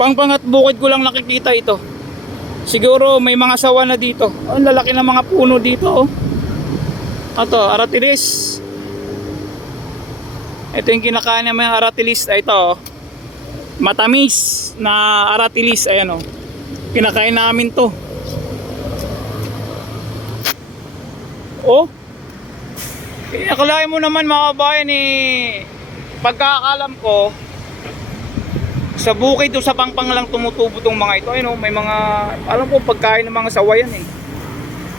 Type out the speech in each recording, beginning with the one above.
Pangpang at bukid ko lang nakikita ito. Siguro may mga sawa na dito. Ang lalaki ng mga puno dito. Ito, aratilis. Ito yung kinakain ng mga aratilis. Ito, matamis na aratilis. Ayan o. Kinakain namin to. Oh. Akalain mo naman mga kabayan pagkakalam ko, sa bukid o sa pangpang lang tumutubo tong mga ito. Ayun, may mga, alam ko pagkain ng mga sawa yan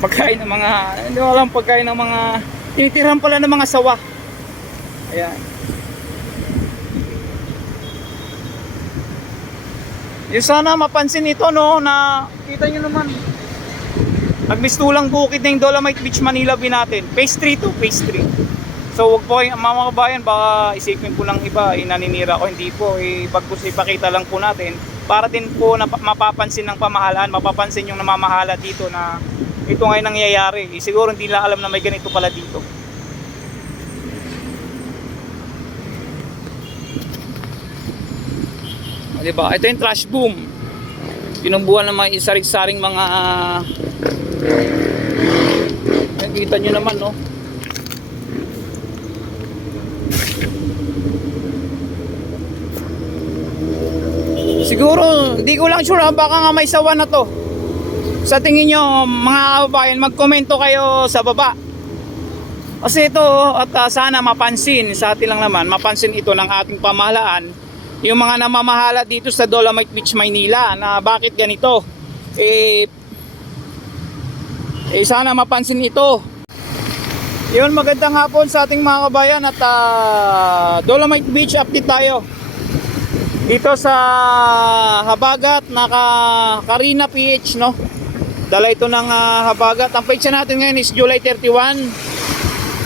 pagkain ng mga, hindi ko alam pagkain ng mga, tinitirahan pala ng mga sawa. Ayan. Yung sana mapansin ito na kita nyo naman, nagmistulang bukid ng Dolomite Beach, Manila natin. Phase 3 to phase 3. So wag po kayo, mga kabayan, baka isipin po ng iba, naninira ko. Hindi po, bagkus ipakita lang po natin para din po na mapapansin ng pamahalaan, mapapansin yung namamahala dito na ito ngayon nangyayari. Siguro hindi lang alam na may ganito pala dito. Diba? Ito yung trash boom. Pinumbuhan ng mga isaring-saring mga nakikita nyo naman, no? Siguro, hindi ko lang sure, baka nga may sawa na to. Sa tingin nyo, mga kabayan, magkomento kayo sa baba. Kasi ito, at sana mapansin, sa atin lang naman, mapansin ito ng ating pamahalaan, yung mga namamahala dito sa Dolomite Beach, Maynila, na bakit ganito. Sana mapansin ito. Yun, magandang hapon sa ating mga kabayan at Dolomite Beach update tayo. Dito sa Habagat, Karina PH, no? Dala ito ng Habagat. Ang page natin ngayon is July 31,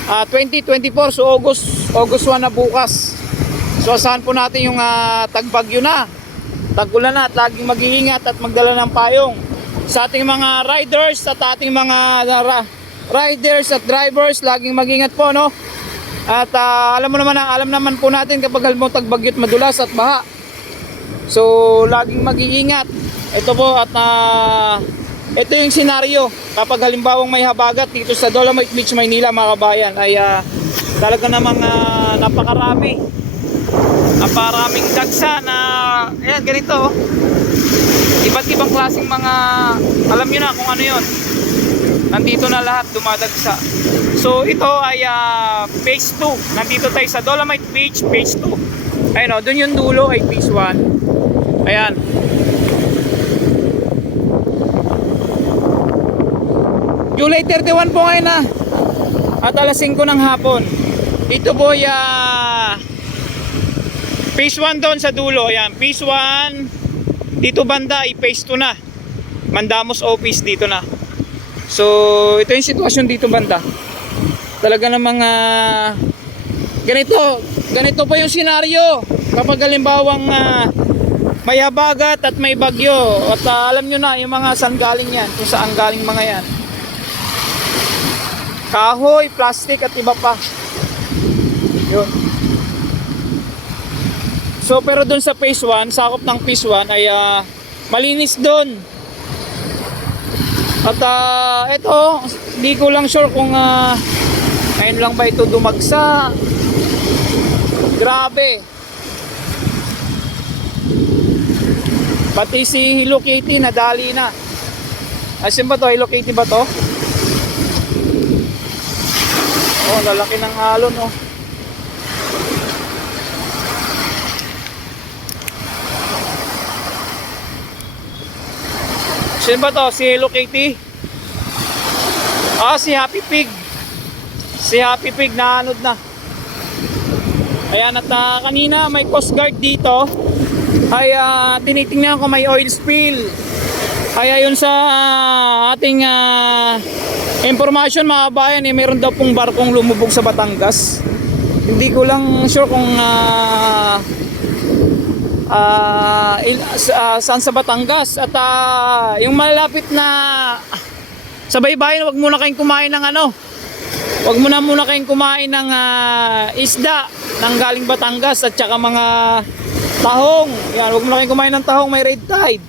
2024. So August 1 na bukas. So asahan po natin yung tagbagyo na, tag-ulan na, at laging mag-iingat at magdala ng payong sa ating mga riders at ating mga riders at drivers. Laging mag-ingat po, no? At alam naman po natin kapag halimbawa tagbagyo at madulas at baha, so laging mag-iingat. Ito po at ito yung senaryo kapag halimbawang may habagat dito sa Dolomite Beach, Maynila, mga kabayan, ay talaga namang napakaraming dagsa na ayan, ganito. Iba't ibang klaseng mga, alam nyo na kung ano yon, nandito na lahat dumadagsa. So ito ay phase 2. Nandito tayo sa Dolomite Beach, phase 2. Ayun o, dun yung dulo ay phase 1. Ayan. July 31 po ngayon na at alas 5 ng hapon. Ito po ay phase 1 doon sa dulo. Ayan, phase 1. Dito banda ay phase 2 na. Mandamos office dito na. So ito yung sitwasyon dito banda. Talaga namang ganito pa yung senaryo kapag halimbawang may habagat at may bagyo. At alam nyo na yung mga saan galing yan, kung saan galing mga yan. Kahoy, plastic at iba pa. Yun. So pero doon sa phase 1, sakop ng phase 1 ay malinis doon. At ito, hindi ko lang sure kung ngayon lang ba ito dumagsa. Grabe. Pati si Hello Kitty nadali na. Asin ba to? Hello Kitty ba to? Oh, lalaki ng alon, oh. Sino ba to? Si Hello Kitty? Si Happy Pig. Si Happy Pig naanod na. Ayan, at kanina may Coast Guard dito. Ay tinitingnan ko may oil spill. Ay ayon sa ating information, mga bayan, meron daw pong barkong lumubog sa Batangas. Hindi ko lang sure kung saan sa Batangas. At yung malapit na sa baybayin, wag muna kayong kumain ng Huwag mo na muna kayong kumain ng isda ng galing Batangas at saka mga tahong. Yan, huwag mo na kayong kumain ng tahong may red tide.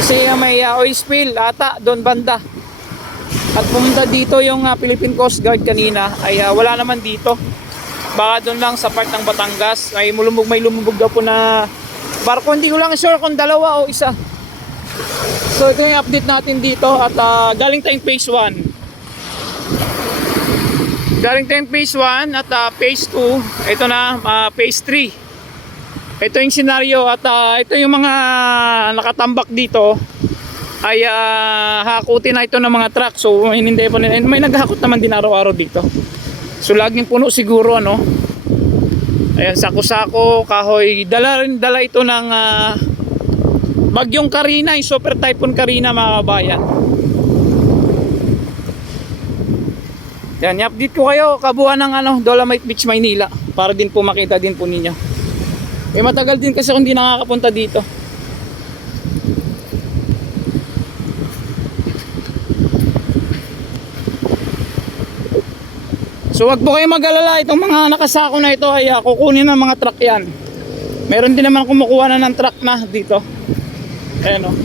Kasi may oil spill ata doon banda. At pumunta dito yung Philippine Coast Guard kanina ay wala naman dito. Baka doon lang sa part ng Batangas. May lumubog daw po na barko. Hindi ko lang sure kung dalawa o isa. So ito yung update natin dito. At galing tayong phase 1. Galing tayong phase 1 at phase 2. Ito na phase 3. Ito yung senaryo at ito yung mga nakatambak dito ay hakutin na ito ng mga truck. So hindi pa nila, may naghakot naman din araw-araw dito. So laging puno siguro ano. Ayan, sako-sako, kahoy. Dala ito ng bagyong Karina, yung super typhoon Karina mga kabayan. Yan, i-update ko kayo kabuuan ng Dolomite Beach, Maynila para din po makita din po ninyo. Matagal din kasi kung hindi nakakapunta dito. So wag po kayo mag-alala, itong mga nakasako na ito ay kukunin ng mga truck yan. Meron din naman kumukuha na ng truck na dito. Ayan o.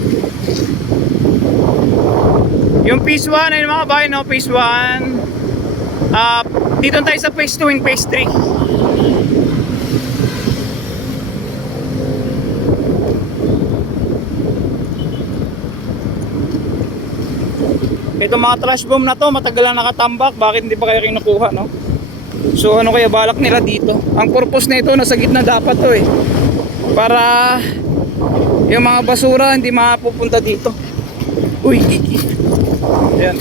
Yung phase 1 ay mga bahay no, phase 1. Dito tayo sa phase 2 and phase 3. Ito mga trash bomb na to, matagal na nakatambak. Bakit hindi pa kaya kinukuha, no? So ano kaya balak nila dito? Ang purpose na ito, nasa gitna dapat to eh. Para yung mga basura hindi mapupunta dito. Uy! Ayan.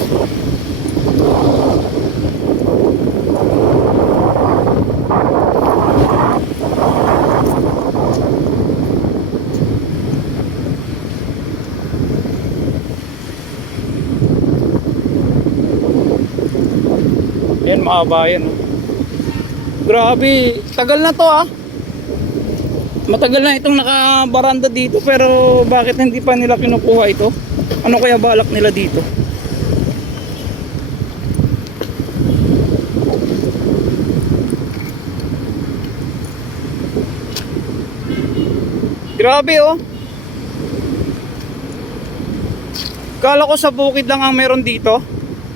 Ayan mga bayan. Grabe, tagal na to ah. Matagal na itong nakabaranda dito pero bakit hindi pa nila kinukuha ito? Ano kaya balak nila dito? Grabe oh. Kala ko sa bukid lang ang meron dito.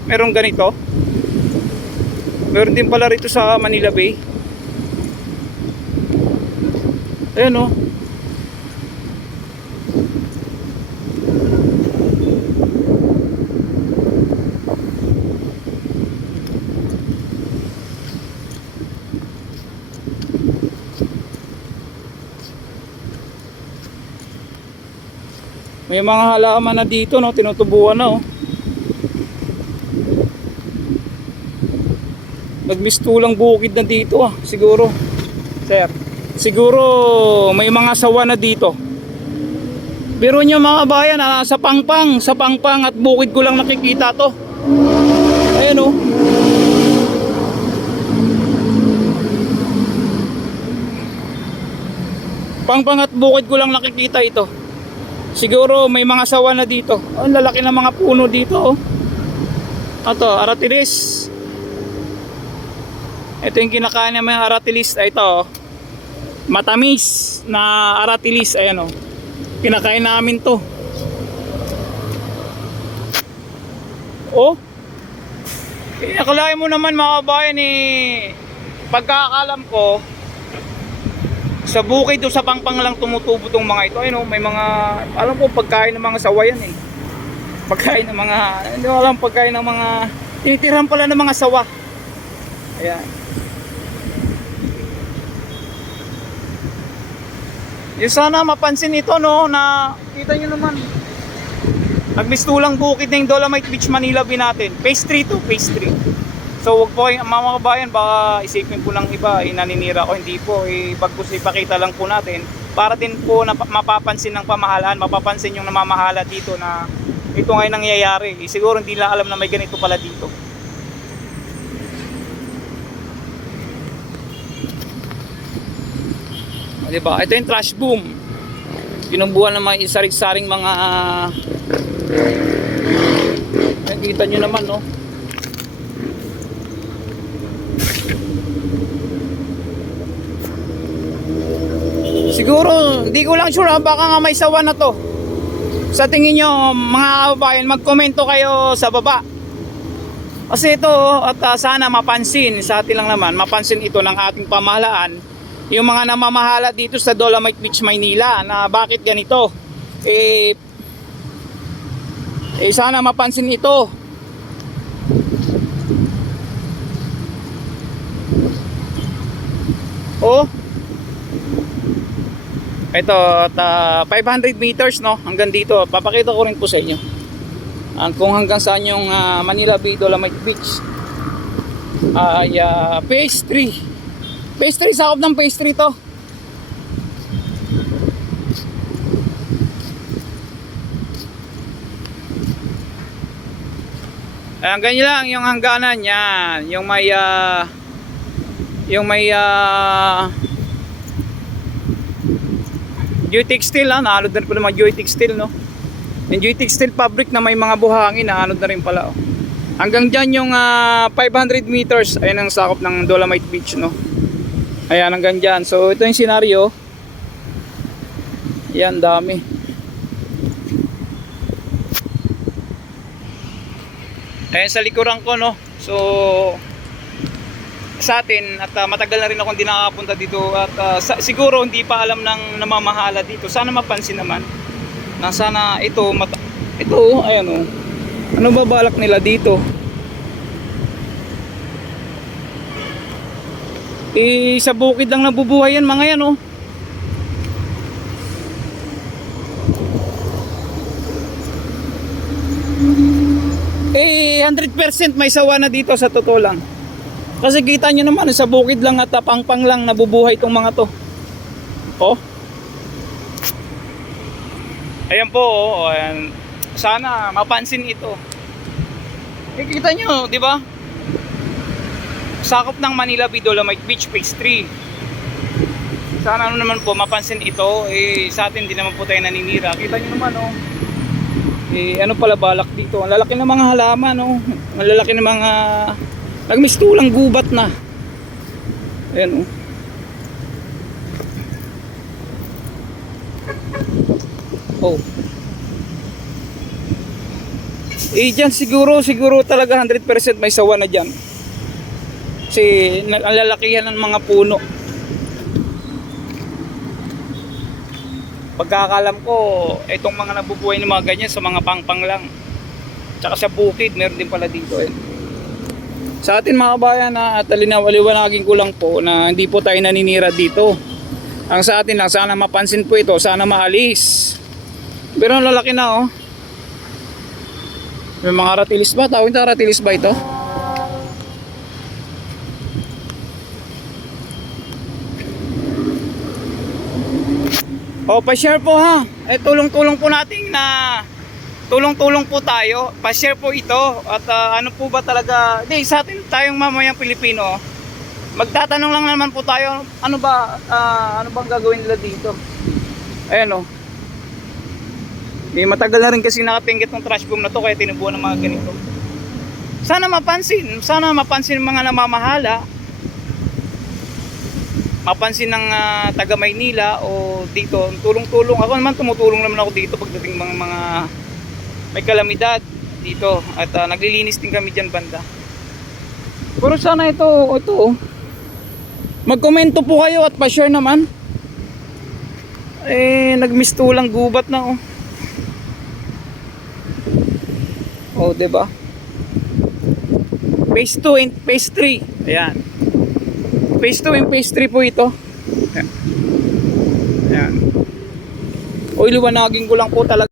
Meron ganito. Meron din pala rito sa Manila Bay. Ayan o. May mga halaman na dito no, tinutubuan na oh. Nagmistulang bukid na dito ah, siguro. Sir, siguro may mga sawa na dito. Pero nyo mga bayan, sa pangpang at bukid ko lang nakikita to. Ayan oh. Pangpang at bukid ko lang nakikita ito. Siguro may mga sawa na dito. Ang lalaki ng mga puno dito oh. Ito, aratilis. Ito yung kinakain ng mga aratilis. Ito matamis na aratilis. Ayan o. Kinakain namin to. Oh. Akalain mo naman mga kabayan pagkakalam ko sa bukid o sa pangpang lang tumutubo tong mga ito. Ayun o, may mga alam ko pagkain ng mga sawayan eh. Pagkain ng mga hindi ko alam pagkain ng mga tinitirahan pala ng mga sawa. Ayan. Yung sana mapansin ito no, na kita nyo naman nagmistulang bukid na yung Dolomite Beach, Manila Bay natin. Phase 3 to phase 3. So wag po mga kabayan, baka isipin po ng iba naninira ko. Hindi po, bagkus ipakita lang po natin para din po na mapapansin ng pamahalaan, mapapansin yung namamahala dito na ito ngayon nangyayari. Siguro hindi lang alam na may ganito pala dito. Diba? Ito yung trash boom. Pinumbuhan ng mga isaring-saring mga nakikita nyo naman no. Siguro, hindi ko lang sure, baka nga may sawa na to. Sa tingin nyo, mga kababayan, magkomento kayo sa baba. Kasi ito, at sana mapansin, sa atin lang naman, mapansin ito ng ating pamahalaan, yung mga namamahala dito sa Dolomite Beach, Maynila, na bakit ganito. Sana mapansin ito. Oh, ito, 500 meters, no, hanggang dito. Papakita ko rin po sa inyo kung hanggang saan yung Manila Bay Dolomite Beach. Phase 3. Phase 3, sakop ng phase 3 to. Ganyan lang yung hangganan yan, yung may Joy Textile, naanod na rin pala mga Joy Textile, no? Yung Joy Textile fabric na may mga buhangin, naanod na rin pala, oh. Hanggang dyan yung 500 meters, ayun ang sakop ng Dolomite Beach, no? Ayan, hanggang dyan. So ito yung senaryo. Yan, dami. Ayan sa likuran ko, no? So sa atin, at matagal na rin ako hindi nakakapunta dito, at siguro hindi pa alam ng namamahala dito. Sana mapansin naman na sana ito ayan, oh. Ano ba balak nila dito? Sa bukid lang nabubuhay yan mga yan, oh. 100% may sawa na dito sa totoo lang. Kasi kita nyo naman, sa bukid lang at pangpang lang nabubuhay itong mga to. Oh. Ayan po, oh. Ayan. Sana mapansin ito. Kita nyo, di ba? Sakop ng Manila Bay Dolomite Beach, phase 3. Sana ano naman po, mapansin ito. Sa atin, di naman po tayo naninira. Kita nyo naman, oh. Ano pala balak dito? Ang lalaki ng mga halaman, oh. Ang lalaki ng mga nagmistulang gubat na. Ayan, oh. Oh. Dyan siguro talaga 100% may sawa na dyan. Kasi ang lalakihan ng mga puno. Pagkakalam ko, itong mga nabubuhay ng mga ganyan sa mga pangpang lang. Tsaka sa bukid, meron din pala dito. Sa atin mga kabayan, at liwanagin ko lang po na hindi po tayo naninira dito. Ang sa atin lang, sana mapansin po ito, sana maalis. Pero ang lalaki na, oh. May mga ratilis ba? Tawag ito ratilis ba ito? O, pa-share po ha. Tulong-tulong po natin na tulong-tulong po tayo. Pa-share po ito. At ano po ba talaga, sa atin tayong mamayang Pilipino, magtatanong lang naman po tayo, ano bang gagawin nila dito? Ayan, o. Matagal na rin kasi nakatinggit ng trash boom na to, kaya tinubuan ng mga ganito. Sana mapansin ng mga namamahala, mapansin ng taga Maynila o dito, tulong-tulong. Ako naman tumutulong naman ako dito pagdating mga may kalamidad dito, at naglilinis din kami dyan banda. Pero sana ito magkomento po kayo at pa-share naman. Nagmistulang gubat na, oh. Oh, diba? Phase 2 and phase 3. Ayan. Phase 2 and phase 3 po ito. Ayan. O, liwanagin ko lang po talaga.